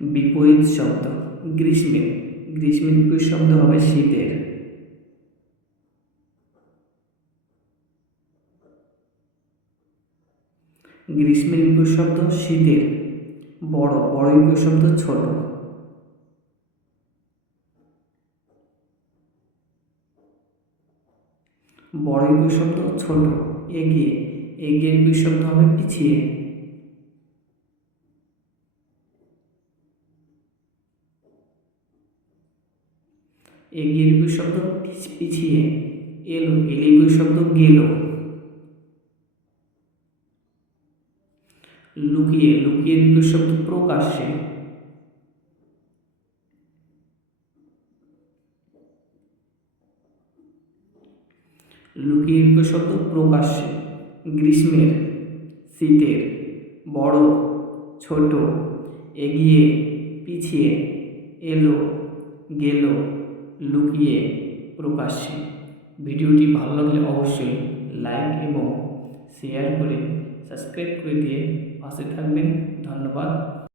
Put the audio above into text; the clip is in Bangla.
বিপরীত শব্দ। গ্রীষ্মের গ্রীষ্মের বিপরীত শব্দ হবে শীতের। গ্রীষ্মের বিপরীত শব্দ শীতের। বড় বড় বিপরীত শব্দ ছোট। বড় বিপরীত শব্দ ছোট। এগিয়ে। এগিয়ে বিপরীত শব্দ হবে পিছিয়ে। এগিয়ে বিপরীত শব্দ পিছ- পিছিয়ে এলো এলে বিপরীত শব্দ গেল। লুকিয়ে লুকিয়ে বিপরীত শব্দ প্রকাশ্যে। লুকিয়ে বিপরীত শব্দ প্রকাশ্যে। গ্রীষ্মের, শীতের, বড়, ছোট, এগিয়ে, পিছিয়ে, এলো, গেল। লুকিয়ে প্রকাশ্যে। ভিডিওটি ভালো লাগলে অবশ্যই লাইক এবং শেয়ার করে সাবস্ক্রাইব করে দিয়ে পাশে থাকবেন। ধন্যবাদ।